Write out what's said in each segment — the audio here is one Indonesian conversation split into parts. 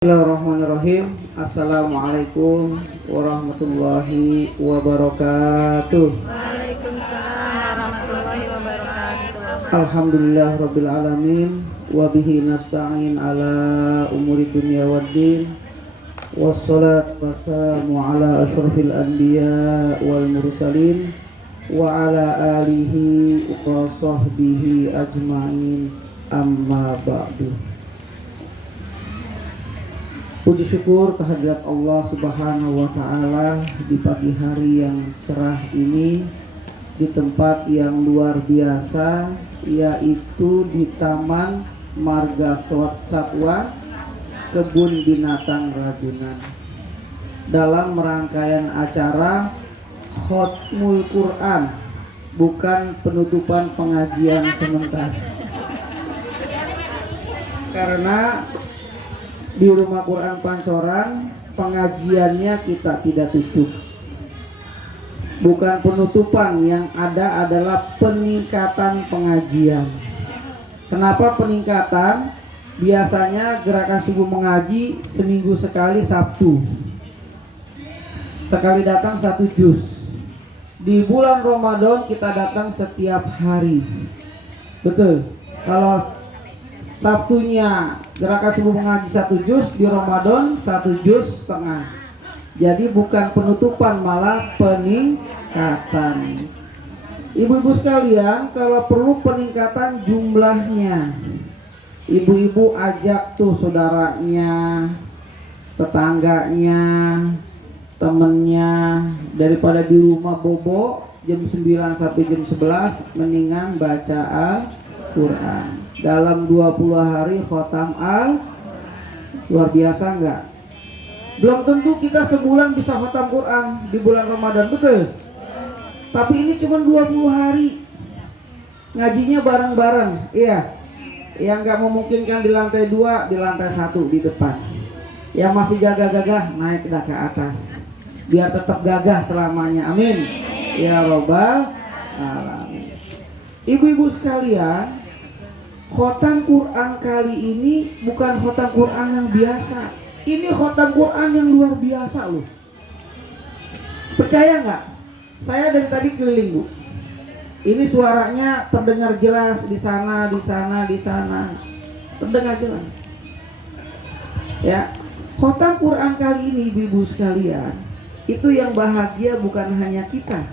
Bismillahirrahmanirrahim. Assalamualaikum warahmatullahi wabarakatuh. Waalaikumsalam warahmatullahi wabarakatuh. Alhamdulillah rabbil alamin wa bihi nasta'in ala umuri dunya waddin. Wassalatu wassalamu ala asyrafil anbiya wal mursalin wa ala alihi wa sahbihi ajmain, amma ba'du. Puji syukur kehadirat Allah Subhanahu wa Ta'ala di pagi hari yang cerah ini, di tempat yang luar biasa, yaitu di Taman Marga Satwa Kebun Binatang Ragunan, dalam rangkaian acara Khatmul Quran, bukan penutupan pengajian sementara. Karena di Rumah Quran Pancoran pengajiannya kita tidak tutup, bukan penutupan, yang ada adalah peningkatan pengajian. Kenapa peningkatan? Biasanya gerakan subuh mengaji seminggu sekali, Sabtu sekali datang 1 juz. Di bulan Ramadan kita datang setiap hari, betul. Kalau Sabtunya gerakan subuh mengaji 1 juz, di Ramadan 1,5 juz. Jadi bukan penutupan, malah peningkatan. Ibu-ibu sekalian, kalau perlu peningkatan jumlahnya, ibu-ibu ajak tuh saudaranya, tetangganya, temennya, daripada di rumah bobo jam 9 sampai jam 11, mendingan baca Al-Quran. Dalam 20 hari khotam luar biasa enggak? Belum tentu kita sebulan bisa khotam Quran di bulan Ramadan, betul? Tapi ini cuma 20 hari. Ngajinya bareng-bareng, iya. Yang enggak memungkinkan di lantai 2, di lantai 1 di depan. Yang masih gagah-gagah naik dah ke atas, biar tetap gagah selamanya. Amin ya robbal alamin. Ibu-ibu sekalian, khotam Quran kali ini bukan khotam Quran yang biasa. Ini khotam Quran yang luar biasa loh. Percaya nggak? Saya dari tadi keliling, Bu. Ini suaranya terdengar jelas di sana, di sana, di sana. Terdengar jelas. Ya, khotam Quran kali ini, ibu-ibu sekalian, itu yang bahagia bukan hanya kita.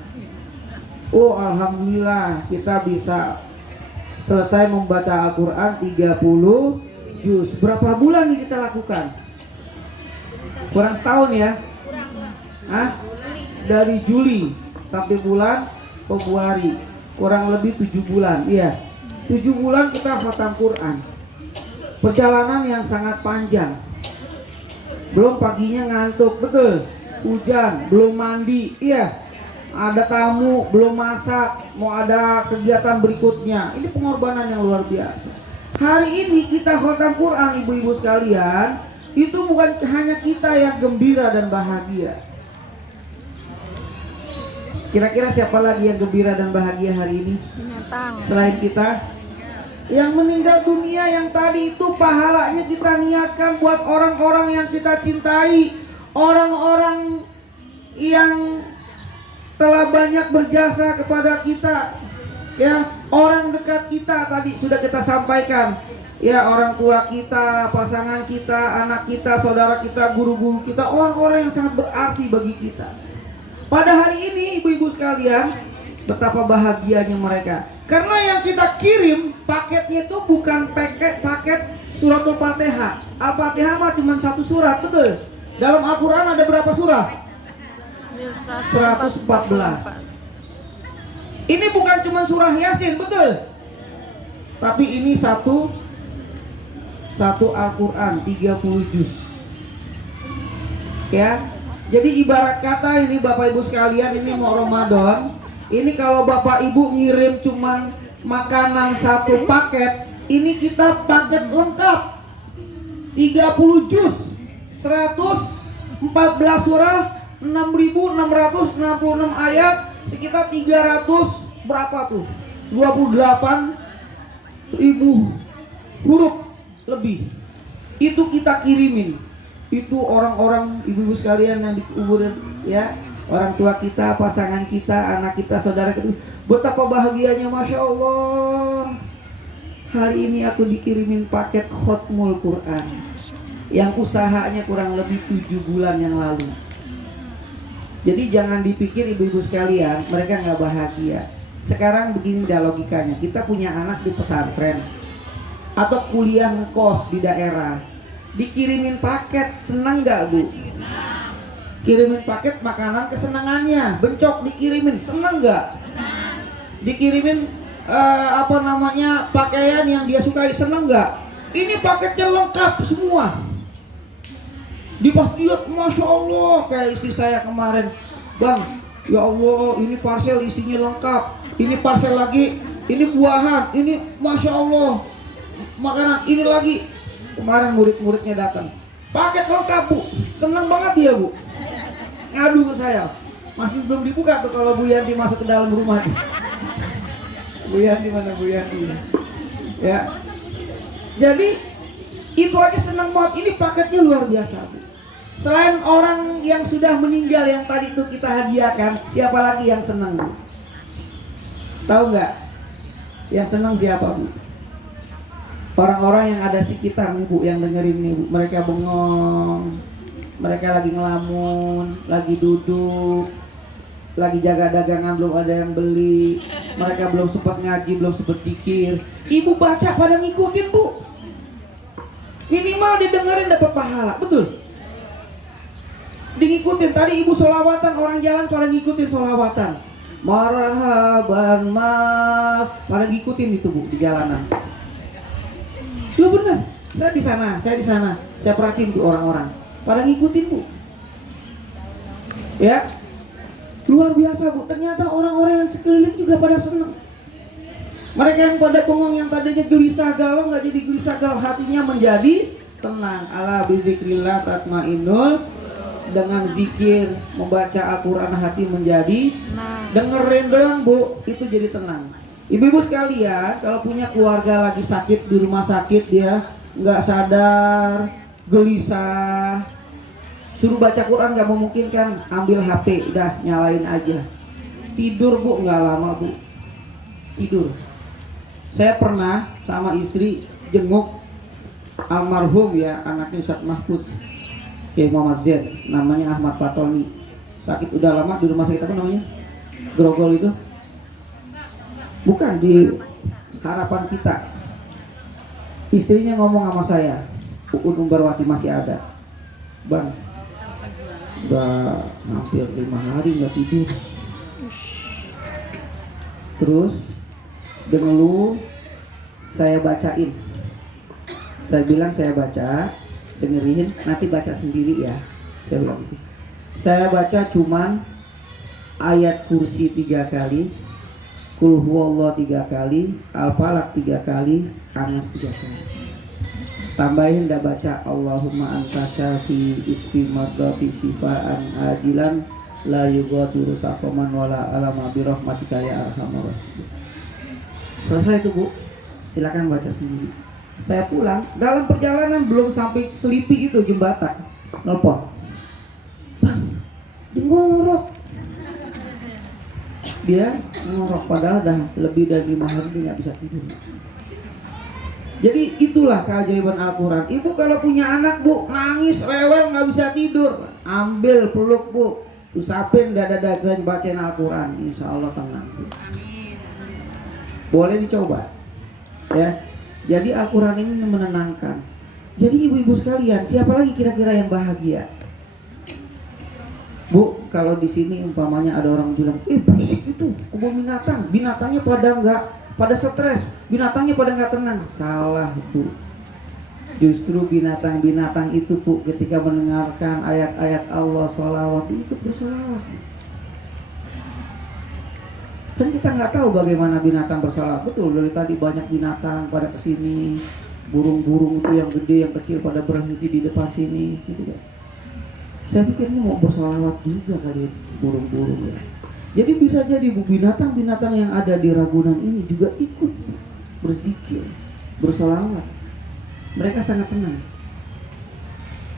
Oh, alhamdulillah kita bisa selesai membaca Al-Quran 30 juz. Berapa bulan nih kita lakukan? Kurang setahun ya? Dari Juli sampai bulan Februari, kurang lebih 7 bulan. Iya, 7 bulan kita khatam Quran. Perjalanan yang sangat panjang. Belum paginya ngantuk, betul. Hujan, belum mandi, iya. Ada tamu, belum masak, mau ada kegiatan berikutnya. Ini pengorbanan yang luar biasa. Hari ini kita khotam Quran, ibu-ibu sekalian, itu bukan hanya kita yang gembira dan bahagia. Kira-kira siapa lagi yang gembira dan bahagia hari ini? Selain kita? Yang meninggal dunia yang tadi itu pahalanya kita niatkan buat orang-orang yang kita cintai, orang-orang yang telah banyak berjasa kepada kita, ya, orang dekat kita tadi sudah kita sampaikan, ya, orang tua kita, pasangan kita, anak kita, saudara kita, guru-guru kita, orang-orang yang sangat berarti bagi kita. Pada hari ini, ibu-ibu sekalian, betapa bahagianya mereka, karena yang kita kirim paketnya itu bukan paket suratul Fatihah. Al-Fatihah mah cuma 1 surat, betul? Dalam Al-Quran ada berapa surah? 114. Ini bukan cuma surah Yasin, betul? Tapi ini satu Al-Quran 30 juz. Ya. Jadi ibarat kata ini Bapak Ibu sekalian, ini mau Ramadan. Ini kalau Bapak Ibu ngirim cuman makanan 1 paket, ini kita paket lengkap 30 juz, 114 surah, 6.666 ayat, sekitar 300 berapa tuh? 28.000 huruf lebih. Itu kita kirimin. Itu orang-orang ibu-ibu sekalian yang di kuburan ya, orang tua kita, pasangan kita, anak kita, saudara kita, betapa bahagianya, Masya Allah. Hari ini aku dikirimin paket khotmul Quran yang usahanya kurang lebih 7 bulan yang lalu. Jadi jangan dipikir ibu-ibu sekalian mereka nggak bahagia. Sekarang begini dah logikanya, kita punya anak di pesantren atau kuliah ngekos di daerah, dikirimin paket, senang nggak Bu? Kirimin paket makanan kesenangannya, bencok dikirimin, senang nggak? Dikirimin pakaian yang dia sukai, senang nggak? Ini paketnya lengkap semua. Di pas lihat, Masya Allah, kayak istri saya kemarin, Bang, ya Allah, ini parcel isinya lengkap, ini parcel lagi, ini buahan, ini Masya Allah, makanan, ini lagi. Kemarin murid-muridnya datang, paket lengkap Bu, senang banget dia Bu. Ngadu ke saya, masih belum dibuka tuh kalau Bu Yanti masuk ke dalam rumah. Bu Yanti mana Bu Yanti? Ya, jadi itu aja senang banget, ini paketnya luar biasa Bu. Selain orang yang sudah meninggal yang tadi itu kita hadiahkan, siapa lagi yang senang Bu? Tahu nggak? Yang senang siapa Bu? Orang-orang yang ada sekitar nih Bu, yang dengerin nih Bu. Mereka bengong, mereka lagi ngelamun, lagi duduk, lagi jaga dagangan belum ada yang beli, mereka belum sempat ngaji, belum sempat zikir. Ibu baca pada ngikutin Bu. Minimal didengerin dapat pahala, betul? Diikutin, tadi ibu sholawatan, orang jalan pada ngikutin sholawatan, marhaban maaf, pada ngikutin itu Bu di jalanan. Lo bener, saya di sana, saya perhatiin tuh orang-orang pada ngikutin Bu. Ya, luar biasa Bu. Ternyata orang-orang yang sekeliling juga pada senang. Mereka yang pada bengong, yang tadinya gelisah galau, nggak jadi gelisah galau, hatinya menjadi tenang. Ala bidzikrillah tatmainnul. Dengan zikir, membaca Al-Quran, hati menjadi dengerin doang Bu, itu jadi tenang. Ibu-ibu sekalian, kalau punya keluarga lagi sakit di rumah sakit, dia nggak sadar, gelisah, suruh baca Quran nggak memungkinkan, ambil HP, udah nyalain aja, tidur Bu, nggak lama Bu, tidur. Saya pernah sama istri jenguk almarhum ya, anaknya Ustadz Mahfuz Kiai Muhammad Z, namanya Ahmad Patoni, sakit udah lama di rumah sakit apa namanya, Grogol itu, bukan di Harapan Kita. Istrinya ngomong sama saya, Uun Umbarwati masih ada, Bang, udah hampir 5 hari nggak tidur, terus dengan lu saya bacain, saya bilang saya baca, dengerin, nanti baca sendiri ya. Saya bilang gitu. Saya baca cuman ayat kursi 3 kali, Qul huwallahu 3 kali, Al-Falaq 3 kali, Anas 3 kali. Tambahin dah baca Allahumma anta syafi isfi mardati syifaan ajilan la yughadiru saqaman wala alama bi rahmatika ya arhamar rahimin. Selesai itu Bu, silakan baca sendiri. Saya pulang, dalam perjalanan belum sampai Selipi itu jembatan, nelpon, Bang, ngorok. Dia ngorok padahal dah lebih dari 5 hari dia nggak bisa tidur. Jadi itulah keajaiban Al-Quran. Ibu kalau punya anak Bu, nangis, rewel, nggak bisa tidur, ambil peluk Bu, usapin dada-dada, bacain Al-Quran, insya Allah tenang Bu. Boleh dicoba ya. Jadi Al-Quran ini menenangkan. Jadi ibu-ibu sekalian, siapa lagi kira-kira yang bahagia? Bu, kalau di sini umpamanya ada orang bilang, berisik itu kebun binatang, binatangnya pada stres, binatangnya pada nggak tenang. Salah Bu. Justru binatang-binatang itu Bu, ketika mendengarkan ayat-ayat Allah, sholawat, ikut bersolawat. Kan kita nggak tahu bagaimana binatang bersalah. Betul, dari tadi banyak binatang pada kesini, burung-burung itu yang gede, yang kecil pada berhenti di depan sini, gitu kan. Saya pikir ini mau bersalawat juga kali burung-burung ya. Jadi bisa jadi Bu, binatang-binatang yang ada di Ragunan ini juga ikut berzikir, bersalawat. Mereka sangat senang.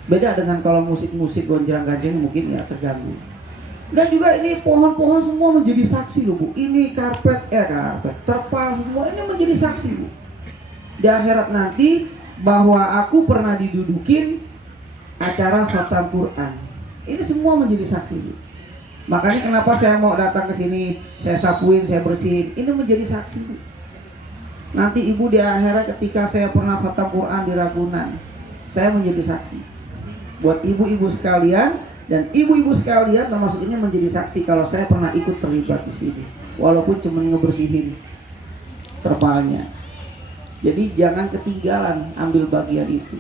Beda dengan kalau musik-musik gonjang-ganjing mungkin ya terganggu. Dan juga ini pohon-pohon semua menjadi saksi loh Bu. Ini karpet, terpal semua ini menjadi saksi Bu. Di akhirat nanti bahwa aku pernah didudukin acara khatam Quran. Ini semua menjadi saksi Bu. Makanya kenapa saya mau datang ke sini, saya sapuin, saya bersihin. Ini menjadi saksi Bu. Nanti Ibu di akhirat ketika saya pernah khatam Quran di Ragunan, saya menjadi saksi. Buat ibu-ibu sekalian dan ibu-ibu sekalian termasuk ini menjadi saksi kalau saya pernah ikut terlibat di sini, walaupun cuma ngebersihin terpalnya. Jadi jangan ketinggalan ambil bagian itu,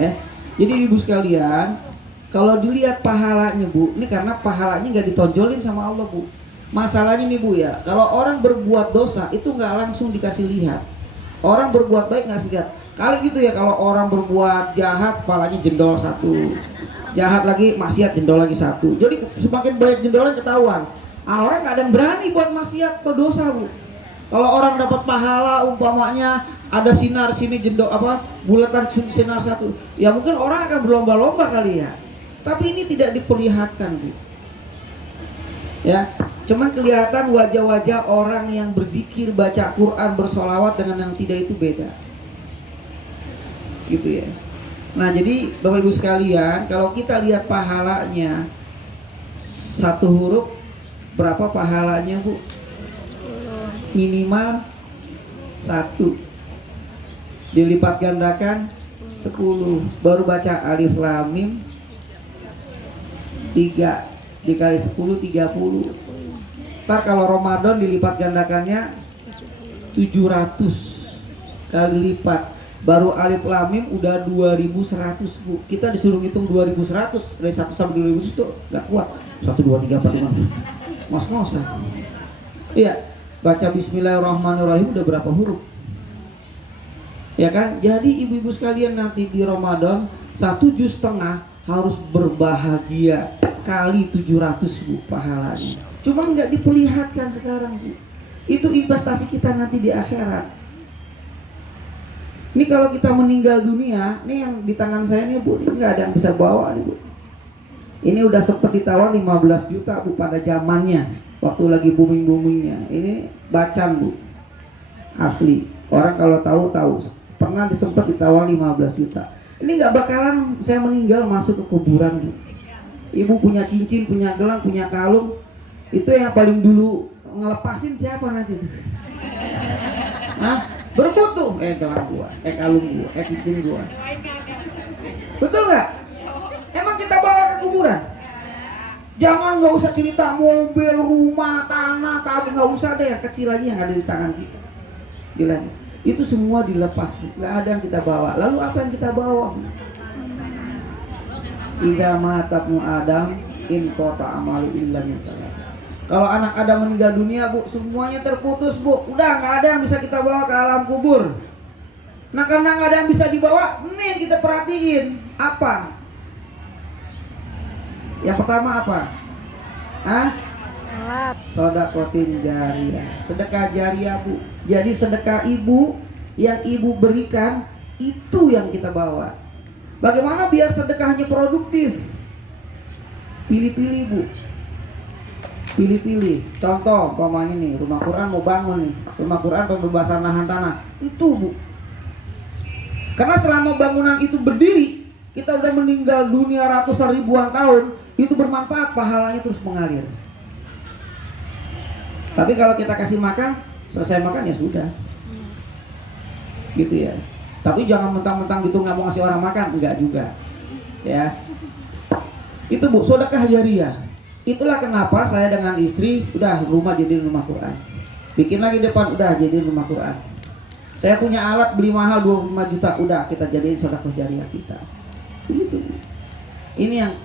ya. Jadi ibu sekalian, kalau dilihat pahalanya Bu, ini karena pahalanya nggak ditonjolin sama Allah Bu. Masalahnya nih Bu ya, kalau orang berbuat dosa itu nggak langsung dikasih lihat. Orang berbuat baik nggak lihat. Kali gitu ya, kalau orang berbuat jahat, kepalanya jendol satu. Jahat lagi, maksiat jendol lagi satu. Jadi semakin banyak jendolan ketahuan. Orang nggak ada yang berani buat maksiat atau dosa Bu. Kalau orang dapat pahala umpamanya ada sinar sini jendol bulatan sinar satu, ya mungkin orang akan berlomba-lomba kali ya. Tapi ini tidak diperlihatkan Bu. Ya, cuman kelihatan wajah-wajah orang yang berzikir, baca Quran, bersolawat dengan yang tidak itu beda. Gitu ya. Nah jadi Bapak Ibu sekalian, kalau kita lihat pahalanya satu huruf berapa pahalanya Bu? Minimal 1, dilipat gandakan 10. Baru baca alif lam mim 3 dikali 10 30. Ntar kalau Ramadan dilipat gandakannya 700 kali lipat. Baru alif lam mim udah 2100 Bu. Kita disuruh hitung 2100 dari 1 sampai 2100 itu gak kuat. 1 2 3 4 5. Ngos-ngosan. Iya, baca bismillahirrahmanirrahim udah berapa huruf? Ya kan? Jadi ibu-ibu sekalian nanti di Ramadan 1 juz setengah harus berbahagia kali 700 Bu pahalanya. Cuma nggak diperlihatkan sekarang Bu. Itu investasi kita nanti di akhirat. Ini kalau kita meninggal dunia, nih yang di tangan saya nih Bu, ini nggak ada yang bisa bawa nih Bu. Ini udah sempet ditawar 15 juta Bu pada zamannya, waktu lagi booming-boomingnya. Ini bacan Bu, asli. Orang kalau tahu pernah disempet ditawar 15 juta. Ini nggak bakalan saya meninggal masuk ke kuburan Bu. Ibu punya cincin, punya gelang, punya kalung, itu yang paling dulu ngelepasin siapa nanti tuh? Hah? Berebut tuh, gelang gua, kalung gua, cincin gua. Betul nggak? Emang kita bawa ke kuburan? Jangan, nggak usah cerita mobil, rumah, tanah, tapi nggak usah deh, yang kecil aja yang ada di tangan kita. Gila, itu semua dilepas, nggak ada yang kita bawa. Lalu apa yang kita bawa? Idza matabnu Adam in qata amalu illa min salas. Kalau anak Adam meninggal dunia Bu, semuanya terputus Bu. Udah nggak ada yang bisa kita bawa ke alam kubur. Nah karena nggak ada yang bisa dibawa, ini yang kita perhatiin. Apa? Yang pertama apa? Sodakotin jariyah. Sedekah jariyah Bu. Jadi sedekah ibu yang ibu berikan, itu yang kita bawa. Bagaimana biar sedekahnya produktif? Pilih-pilih Bu. Pilih-pilih. Contoh, umpamanya nih, rumah Quran mau bangun nih. Rumah Quran pembebasan lahan tanah. Itu Bu. Karena selama bangunan itu berdiri, kita udah meninggal dunia ratusan ribuan tahun, itu bermanfaat, pahalanya terus mengalir. Tapi kalau kita kasih makan, selesai makan ya sudah. Gitu ya. Tapi jangan mentang-mentang gitu nggak mau ngasih orang makan, enggak juga. Ya. Itu Bu, sedekah jariyah. Itulah kenapa saya dengan istri udah rumah jadi rumah Quran. Bikin lagi depan, udah jadi rumah Quran. Saya punya alat beli mahal 25 juta, udah kita jadiin sedekah jariyah kita. Begitu. Ini yang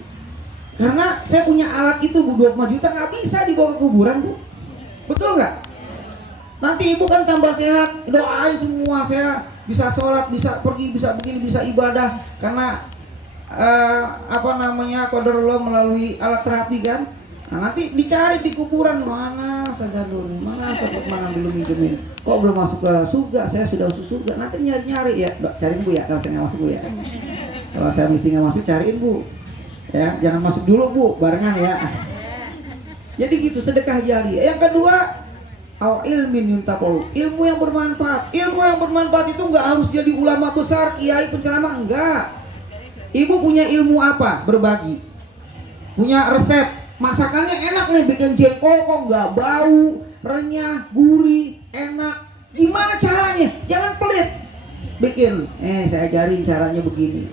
karena saya punya alat itu Bu, 25 juta nggak bisa dibawa ke kuburan Bu. Betul nggak? Nanti ibu kan tambah sehat, doain semua, saya bisa sholat, bisa pergi, bisa begini, bisa ibadah. Karena qadarullah melalui alat terapi kan. Nah, nanti dicari di kuburan, mana saja dulu, mana sobat mana belum minjemin, kok belum masuk ke surga, saya sudah masuk surga. Nanti nyari-nyari ya, cari Bu ya, kalau saya masuk Bu ya. Kalau saya mesti nggak masuk, cariin Bu. Ya, jangan masuk dulu Bu, barengan ya. Jadi gitu sedekah jariah. Yang kedua, au ilmin yuntafa'u, ilmu yang bermanfaat. Ilmu yang bermanfaat itu nggak harus jadi ulama besar, kiai, penceramah, enggak. Ibu punya ilmu apa? Berbagi. Punya resep, masakannya enak nih, bikin jengkol kok nggak bau, renyah, gurih, enak. Gimana caranya? Jangan pelit. Bikin, saya ajarin caranya begini.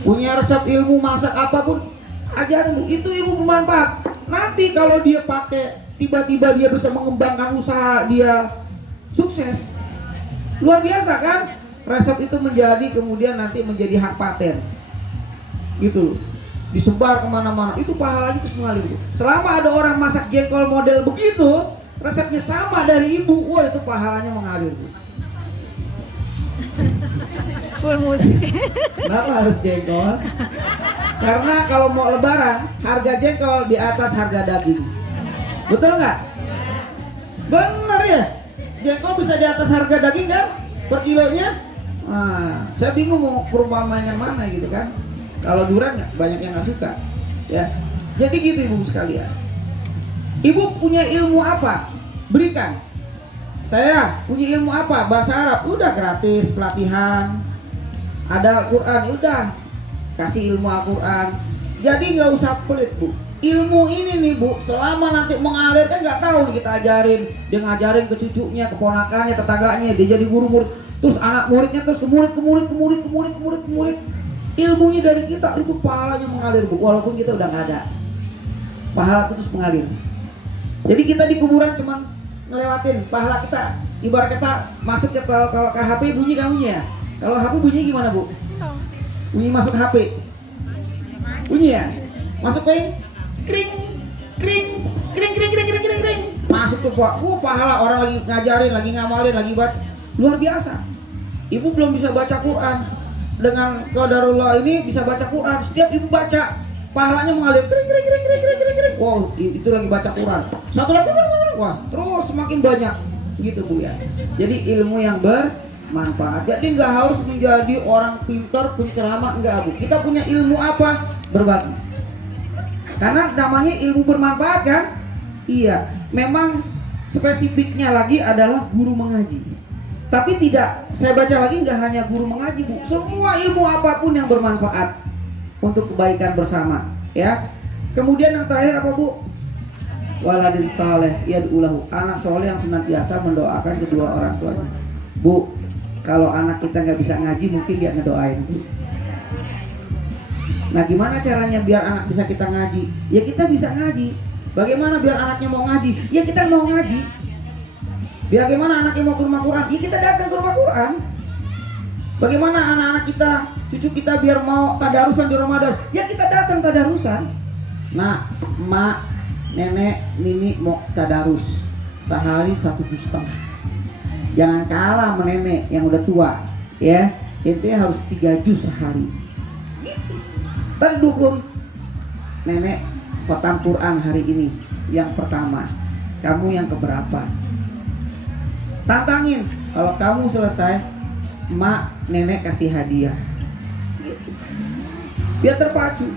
Punya resep ilmu masak apapun, ajarin Bu. Itu ilmu bermanfaat. Nanti kalau dia pakai, tiba-tiba dia bisa mengembangkan usaha, dia sukses. Luar biasa kan? Resep itu kemudian nanti menjadi hak paten. Gitu loh. Disebar kemana-mana. Itu pahalanya terus mengalir Bu. Selama ada orang masak jengkol model begitu, resepnya sama dari ibu, wah itu pahalanya mengalir Bu. Full musik. Kenapa harus jengkol? Karena kalau mau lebaran, harga jengkol di atas harga daging. Betul nggak? Bener ya? Jengkol bisa di atas harga daging kan? Per kilonya? Nah, saya bingung mau perumpamaan yang mana gitu kan? Kalau durian banyak yang nggak suka. Ya, jadi gitu ibu sekalian. Ibu punya ilmu apa? Berikan. Saya punya ilmu apa? Bahasa Arab, udah gratis pelatihan. Ada Quran, udah kasih ilmu Al-Quran. Jadi nggak usah pelit Bu. Ilmu ini nih Bu, selama nanti mengalir kan nggak tahu nih kita ajarin. Dia ngajarin ke cucunya, keponakannya, tetangganya. Dia jadi guru murid, terus anak muridnya terus ke murid. Ilmunya dari kita itu pahalanya mengalir Bu. Walaupun kita udah nggak ada, pahala itu terus mengalir. Jadi kita di kuburan cuman ngelewatin pahala kita. Ibarat kita masuk ke kalau ke HP bunyi kan bunyi ya. Kalau HP bunyi gimana Bu? Bunyi masuk HP. Bunyi ya? Masuk kring, kring. Masuk tuh Pak. Pahala orang lagi ngajarin, lagi ngamalin, lagi baca. Luar biasa. Ibu belum bisa baca Quran. Dengan qadarullah ini bisa baca Quran. Setiap ibu baca, pahalanya mengalir kring. Wow, itu lagi baca Quran. Satu lagi, wah, terus semakin banyak. Gitu Bu ya. Jadi ilmu yang bermanfaat. Jadi nggak harus menjadi orang pintar penceramah, enggak Bu. Kita punya ilmu apa? Berbagi. Karena namanya ilmu bermanfaat kan? Iya. Memang spesifiknya lagi adalah guru mengaji. Tapi tidak, saya baca lagi nggak hanya guru mengaji Bu. Semua ilmu apapun yang bermanfaat untuk kebaikan bersama, ya. Kemudian yang terakhir apa Bu? Waladin saleh yad'ulahu, anak soleh yang senantiasa mendoakan kedua orang tuanya. Bu, kalau anak kita nggak bisa ngaji, mungkin dia ngedoain Bu. Nah, gimana caranya biar anak bisa kita ngaji? Ya kita bisa ngaji. Bagaimana biar anaknya mau ngaji? Ya kita mau ngaji. Bagaimana anaknya mau ke rumah Quran? Ya kita datang ke rumah Quran. Bagaimana anak-anak kita, cucu kita biar mau tadarusan di Ramadan? Ya kita datang tadarusan. Nah, emak, nenek, nini mau tadarus sehari 1,5 juz. Jangan kalah sama nenek yang udah tua, ya. Intinya harus 3 juz sehari. Tadi 20 nenek khatam Quran hari ini yang pertama. Kamu yang keberapa? Tantangin. Kalau kamu selesai, emak, nenek kasih hadiah. Biar terpacu.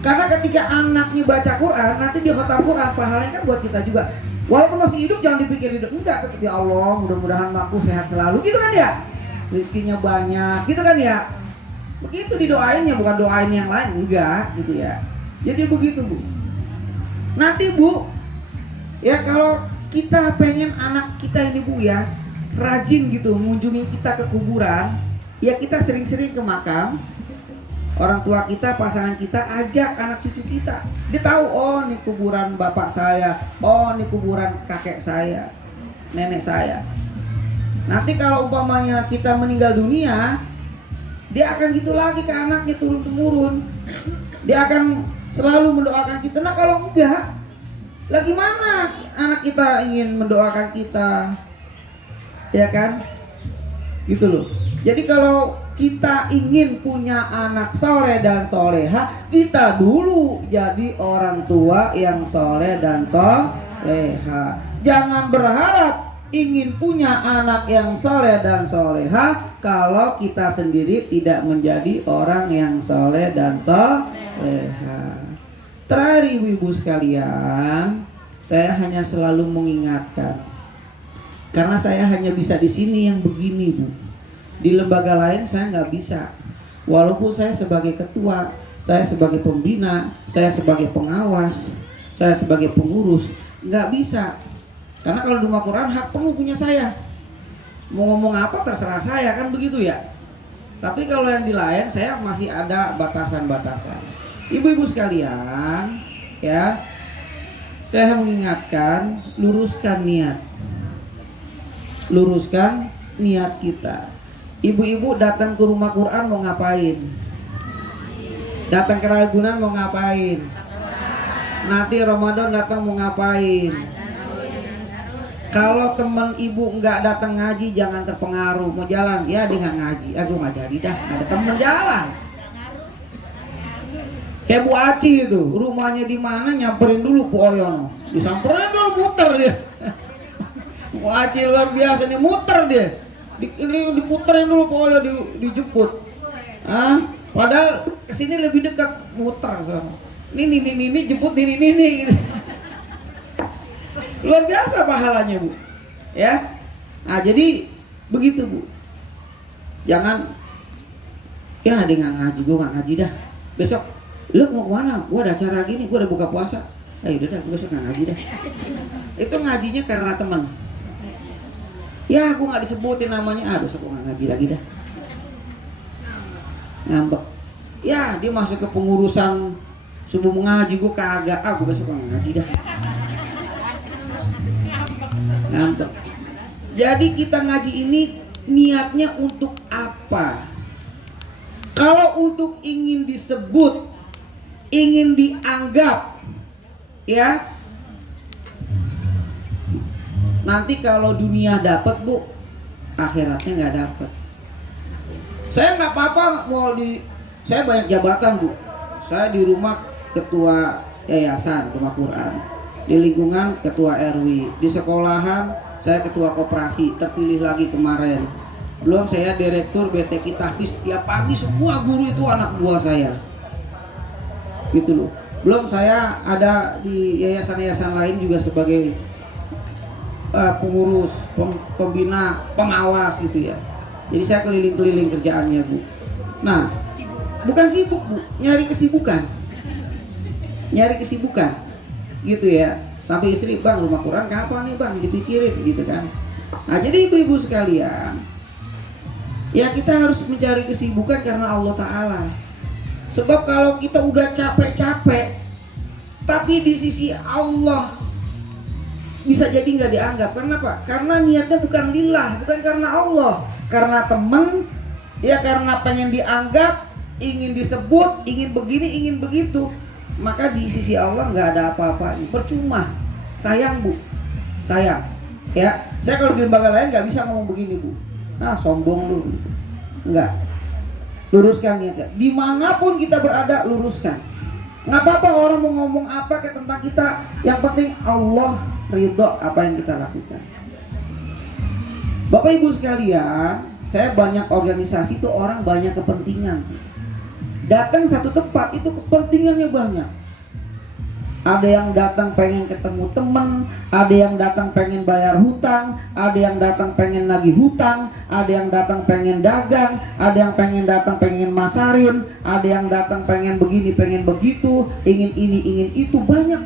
Karena ketika anaknya baca Quran, nanti dia khatam Quran, pahalanya kan buat kita juga. Walaupun masih hidup jangan dipikir hidup. Enggak, tetap ya Allah, mudah-mudahan makku sehat selalu. Gitu kan ya? Rizkinya banyak, gitu kan ya? Begitu didoainnya, bukan doain yang lain, enggak, gitu ya. Jadi begitu Bu. Nanti Bu, ya kalau kita pengen anak kita ini Bu ya, rajin gitu mengunjungi kita ke kuburan, ya kita sering-sering ke makam. Orang tua kita, pasangan kita, ajak anak cucu kita. Dia tahu, oh ini kuburan bapak saya, oh ini kuburan kakek saya, nenek saya. Nanti kalau umpamanya kita meninggal dunia, dia akan gitu lagi ke anaknya turun-temurun. Dia akan selalu mendoakan kita. Nah kalau enggak, lagi mana anak kita ingin mendoakan kita, ya kan? Gitu loh. Jadi kalau kita ingin punya anak soleh dan soleha, kita dulu jadi orang tua yang soleh dan soleha. Jangan berharap ingin punya anak yang soleh dan soleha kalau kita sendiri tidak menjadi orang yang soleh dan soleha. Terakhir ibu-ibu sekalian, saya hanya selalu mengingatkan, karena saya hanya bisa di sini yang begini Bu. Di lembaga lain saya nggak bisa. Walaupun saya sebagai ketua, saya sebagai pembina, saya sebagai pengawas, saya sebagai pengurus, nggak bisa. Karena kalau di rumah Quran hak penuh punya saya. Mau ngomong apa terserah saya, kan begitu ya. Tapi kalau yang di lain saya masih ada batasan-batasan. Ibu-ibu sekalian, ya, saya mengingatkan, luruskan niat. Luruskan niat kita. Ibu-ibu datang ke rumah Quran mau ngapain? Datang ke Ragunan mau ngapain? Nanti Ramadan datang mau ngapain? Kalau teman ibu nggak datang ngaji jangan terpengaruh. Mau jalan, ya dia nggak ngaji. Aku nggak jadi dah, nggak ada temen jalan. Kayak Bu Aci itu, rumahnya di mana nyamperin dulu Bu Oyono. Disamperin dulu muter dia. Bu Aci luar biasa nih, muter dia. Diputerin dulu Bu Oyo, dijemput. Padahal kesini lebih dekat, muter sama. Ini jemput ini. Luar biasa pahalanya Bu, ya. Nah jadi begitu Bu. Jangan, ya dia nggak ngaji, gue nggak ngaji dah. Besok, lu mau kemana? Gue ada acara gini, gue udah buka puasa. Udah dah, besok nggak ngaji dah. Itu ngajinya karena teman. Ya aku nggak disebutin namanya, besok gue nggak ngaji lagi dah. Ngambek. Ya dia masuk ke pengurusan subuh mengaji, gue kagak. Aku besok nggak ngaji dah. Ngambek. Jadi kita ngaji ini niatnya untuk apa? Kalau untuk ingin disebut, ingin dianggap, ya, nanti kalau dunia dapat Bu, akhiratnya nggak dapat. Saya nggak apa-apa saya banyak jabatan Bu. Saya di rumah ketua yayasan rumah Quran, di lingkungan ketua RW, di sekolahan saya ketua koperasi, terpilih lagi kemarin. Belum saya direktur BTK Tahfiz, tiap pagi semua guru itu anak buah saya. Gitu loh. Belum saya ada di yayasan-yayasan lain juga sebagai pengurus, pembina, pengawas gitu ya. Jadi saya keliling-keliling kerjaannya Bu. Nah, bukan sibuk Bu, nyari kesibukan. Nyari kesibukan. Gitu ya. Sampai istri, bang rumah Quran kapan nih bang, dipikirin gitu kan. Nah jadi ibu-ibu sekalian, ya kita harus mencari kesibukan karena Allah Ta'ala. Sebab kalau kita udah capek-capek tapi di sisi Allah bisa jadi nggak dianggap. Kenapa? Karena niatnya bukan lillah, bukan karena Allah, karena temen, ya karena pengen dianggap, ingin disebut, ingin begini, ingin begitu. Maka di sisi Allah nggak ada apa-apanya, percuma, sayang Bu, sayang. Ya, saya kalau di lembaga lain nggak bisa ngomong begini Bu, sombong lu, nggak. Luruskan niatnya, dimanapun kita berada luruskan. Nggak apa-apa orang mau ngomong apa ke tentang kita, yang penting Allah ridho apa yang kita lakukan. Bapak Ibu sekalian, saya banyak organisasi itu orang banyak kepentingan. Datang satu tempat itu kepentingannya banyak. Ada yang datang pengen ketemu temen, ada yang datang pengen bayar hutang, ada yang datang pengen nagih hutang, ada yang datang pengen dagang, ada yang pengen datang pengen masarin, ada yang datang pengen begini, pengen begitu, ingin ini, ingin itu, banyak.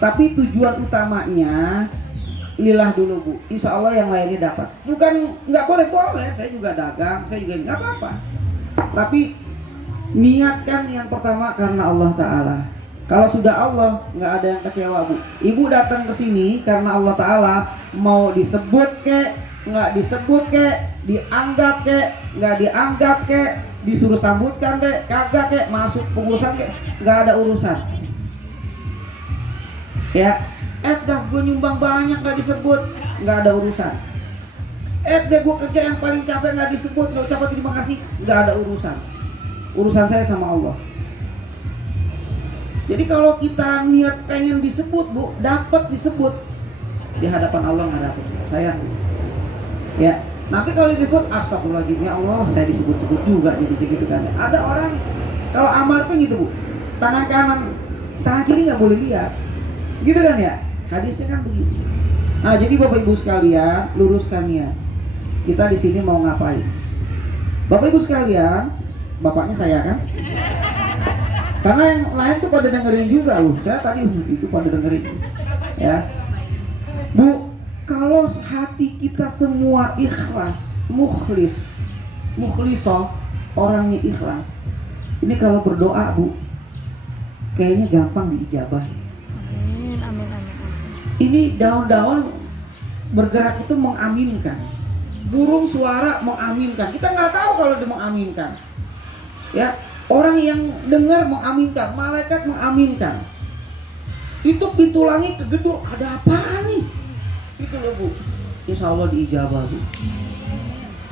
Tapi tujuan utamanya lillah dulu Bu. Insya Allah yang lainnya dapat. Bukan nggak boleh, saya juga dagang, saya juga nggak apa-apa. Tapi niatkan yang pertama karena Allah Ta'ala. Kalau sudah Allah, nggak ada yang kecewa Bu. Ibu datang ke sini karena Allah Ta'ala, mau disebut kek, nggak disebut kek, dianggap kek, nggak dianggap kek, disuruh sambutkan kek, kagak kek, masuk pengurusan kek, nggak ada urusan. Ya, dah gue nyumbang banyak nggak disebut, nggak ada urusan. Dah gue kerja yang paling capek nggak disebut, nggak ucapkan terima kasih, nggak ada urusan. Urusan saya sama Allah. Jadi kalau kita niat pengen disebut Bu, dapat disebut. di hadapan Allah nggak dapat, sayang. Ya, nanti kalau disebut astagfirullahaladzim, ya Allah saya disebut-sebut juga gitu kan. Ada orang kalau amal itu gitu bu, tangan kanan, tangan kiri nggak boleh lihat, gitu kan ya, hadisnya kan begitu. Nah jadi bapak ibu sekalian, luruskan niat. Kita di sini mau ngapain? Bapak ibu sekalian, bapaknya saya kan? Karena yang lain tuh pada dengerin juga loh. Saya tadi itu pada dengerin. Ya, Bu, kalau hati kita semua ikhlas, mukhlisah, orangnya ikhlas. Ini kalau berdoa bu, kayaknya gampang diijabah. Amin, amin, amin. Ini daun-daun bergerak itu mengaminkan. Burung suara mengaminkan. Kita nggak tahu kalau dia mengaminkan. Ya, orang yang dengar mengaminkan, malaikat mengaminkan. Itu pintu langit kegedor, ada apaan nih? Itu loh bu, insya Allah diijabah bu.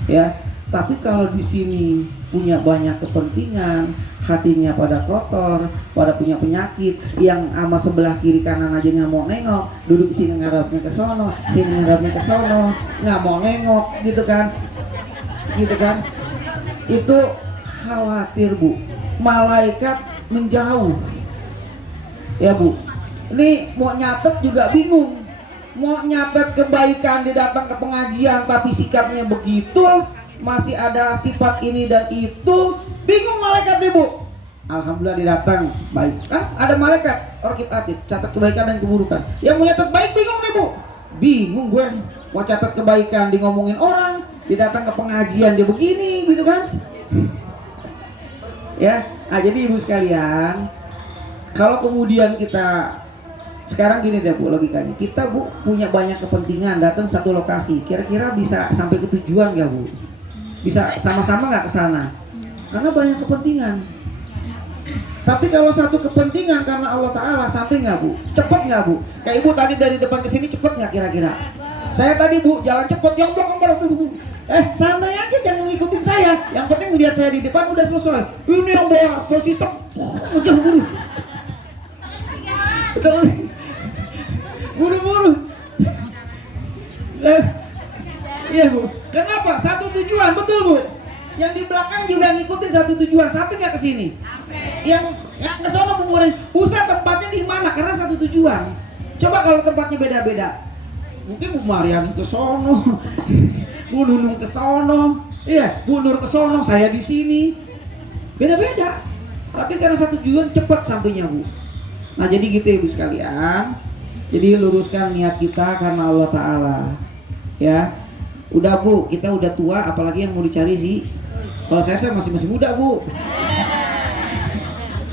Ya, tapi kalau di sini punya banyak kepentingan, hatinya pada kotor, pada punya penyakit, yang sama sebelah kiri kanan aja nggak mau nengok, duduk di sini ngarapnya ke sono, sini ngarapnya ke sono, nggak mau nengok, gitu kan? Itu khawatir bu, malaikat menjauh. Ya bu, ini mau nyatet juga bingung. Mau nyatet kebaikan dia datang ke pengajian tapi sikapnya begitu, masih ada sifat ini dan itu, bingung malaikat ibu. Alhamdulillah dia datang baik, kan ada malaikat rakib atid, catat kebaikan dan keburukan. Yang mau nyatet baik bingung nih bu, bingung gue mau catat kebaikan di ngomongin orang, dia datang ke pengajian dia begini gitu kan. Ya, nah jadi ibu sekalian, kalau kemudian kita sekarang gini deh bu logikanya, kita bu punya banyak kepentingan, datang satu lokasi, kira-kira bisa sampai ke tujuan nggak bu? Bisa sama-sama nggak ke sana? Karena banyak kepentingan. Tapi kalau satu kepentingan karena Allah Ta'ala, sampai nggak bu? Cepet nggak bu? Kayak ibu tadi dari depan ke sini cepet nggak kira-kira? Saya tadi bu jalan cepet, yang belakang pada bu. Santai aja, jangan ngikutin saya. Yang penting lihat saya di depan udah selesai. Ini yang bawa sosis buru-buru. Buru-buru. Iya bu. Kenapa? Satu tujuan, betul bu. Yang di belakang juga ngikutin satu tujuan, sampai nggak ke sini. Yang ke sono pengurin, pusat tempatnya di mana? Karena satu tujuan. Coba kalau tempatnya beda-beda. Mungkin Bu Mariani ke sono, Bu Nunung ke sono, iya, Bu Nur ke sono, saya di sini. Beda-beda. Tapi karena satu tujuan cepat sampainya bu. Nah jadi gitu ibu sekalian. Jadi luruskan niat kita karena Allah Ta'ala. Ya, udah bu, kita udah tua, apalagi yang mau dicari sih. Kalau saya masih muda bu.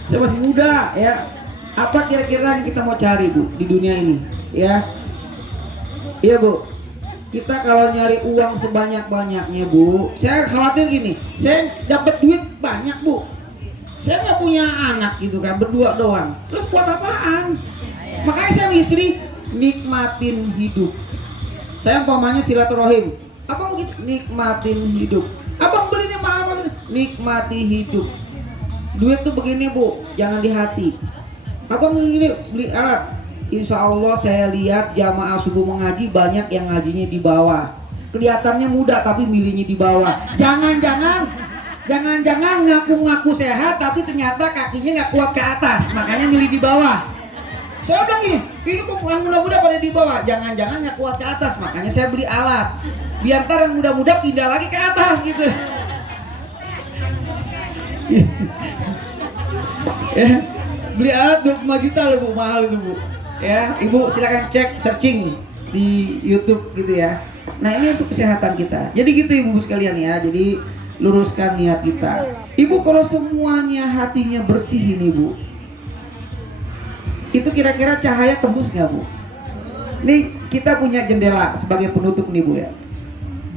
Saya masih muda ya. Apa kira-kira yang kita mau cari bu di dunia ini? Ya, iya bu. Kita kalau nyari uang sebanyak-banyaknya bu, saya khawatir gini, saya dapat duit banyak bu, saya nggak punya anak gitu kan, berdua doang. Terus buat apaan? Makanya saya sama istri nikmatin hidup. Saya umpamanya silaturahim, abang gitu, nikmatin hidup. Abang beli ini mahal, nikmati hidup. Duit tuh begini bu, jangan di hati. Abang beli alat, insya Allah saya lihat jamaah subuh mengaji banyak yang ngajinya di bawah. Kelihatannya muda tapi milihnya di bawah. Jangan-jangan ngaku-ngaku sehat tapi ternyata kakinya nggak kuat ke atas, makanya milih di bawah. Saya bilang gini, ini kok yang muda-muda pada di bawah, jangan-jangan nggak kuat ke atas, makanya saya beli alat biar ntar yang muda-muda pindah lagi ke atas gitu. Ya, beli alat 25 juta loh bu, mahal itu bu. Ya, ibu silakan cek searching di YouTube gitu ya. Nah ini untuk kesehatan kita. Jadi gitu ibu sekalian ya. Jadi luruskan niat kita. Ibu kalau semuanya hatinya bersih ini bu, itu kira-kira cahaya tembus nggak bu? Nih kita punya jendela sebagai penutup nih bu ya.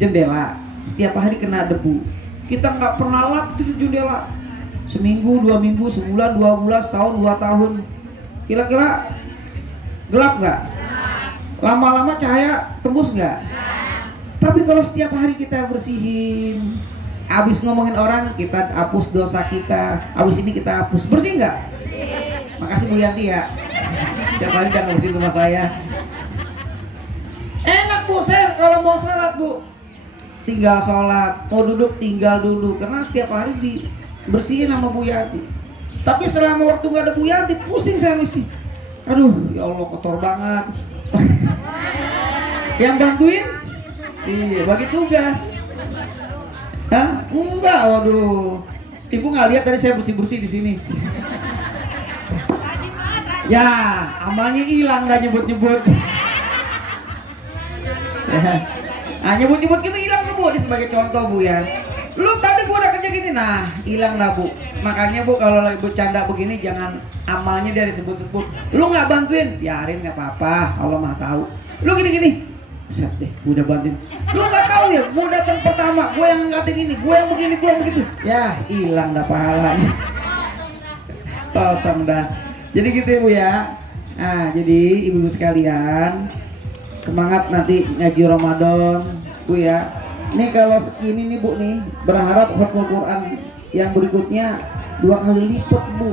Jendela setiap hari kena debu. Kita nggak pernah lap itu jendela. Seminggu, 2 minggu, sebulan, 2 bulan, setahun, 2 tahun. Kira-kira gelap nggak? Lama-lama cahaya tembus nggak? Tapi kalau setiap hari kita bersihin, abis ngomongin orang kita hapus dosa kita, abis ini kita hapus, bersih nggak? Makasih Bu Yanti ya. Setiap hari jangan bersihin rumah saya. Bu, saya kalau mau sholat Bu tinggal sholat, mau duduk tinggal duduk, karena setiap hari dibersihin sama Bu Yati. Tapi selama waktu gak ada Bu Yati, pusing saya mesti. Aduh, ya Allah kotor banget. Yang bantuin? Iya, bagi tugas. Hah? Enggak, waduh. Ibu nggak lihat tadi saya bersih-bersih di sini. Ya, amalnya hilang dah nyebut-nyebut. Ya. Nah, nyebut-nyebut gitu hilang tuh Bu, ini sebagai contoh Bu ya. Lu tadi gua udah kerja gini, nah hilang dah Bu. Makanya Bu kalau lagi bercanda begini jangan amalnya dia disebut-sebut. Lu nggak bantuin, biarin nggak apa-apa, Allah mah tahu. Lu gini-gini, set deh, gua udah bantuin. Lu nggak tahu ya, gua datang pertama, gua yang ngatin ini, gua yang begini, gua yang begitu. Ya hilang dah pahalanya. Kosong dah. Jadi gitu ya Bu ya. Nah jadi ibu-ibu sekalian, semangat nanti ngaji Ramadan Bu ya. Ini kalau segini nih Bu nih, berharap khatmul Quran yang berikutnya 2 kali lipat Bu.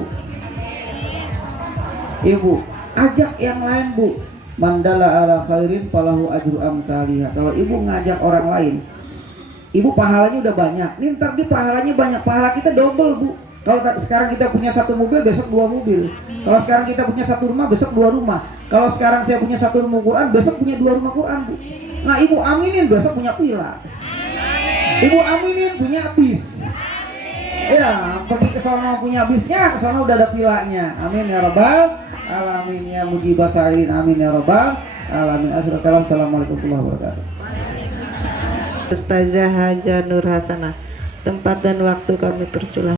Ibu, ajak yang lain Bu. Mandala ala khairin falahu ajru amsalihah. Kalau ibu ngajak orang lain, ibu pahalanya udah banyak. Nih ntar di pahalanya banyak, pahala kita double Bu. Kalau sekarang kita punya 1 mobil, besok 2 mobil. Kalau sekarang kita punya 1 rumah, besok 2 rumah. Kalau sekarang saya punya 1 rumah Quran, besok punya 2 rumah Quran Bu. Nah ibu aminin besok punya pila. Ibu aminin punya bis. Ya, pergi ke sana punya bisnya, ke sana udah ada pilanya. Amin ya rabbal alamin ya mujibah sa'ilin. Amin ya rabbal alamin. Assalamualaikum warahmatullahi wabarakatuh. Ustazah Haja Nur Hasanah. Tempat dan waktu kami persilahkan.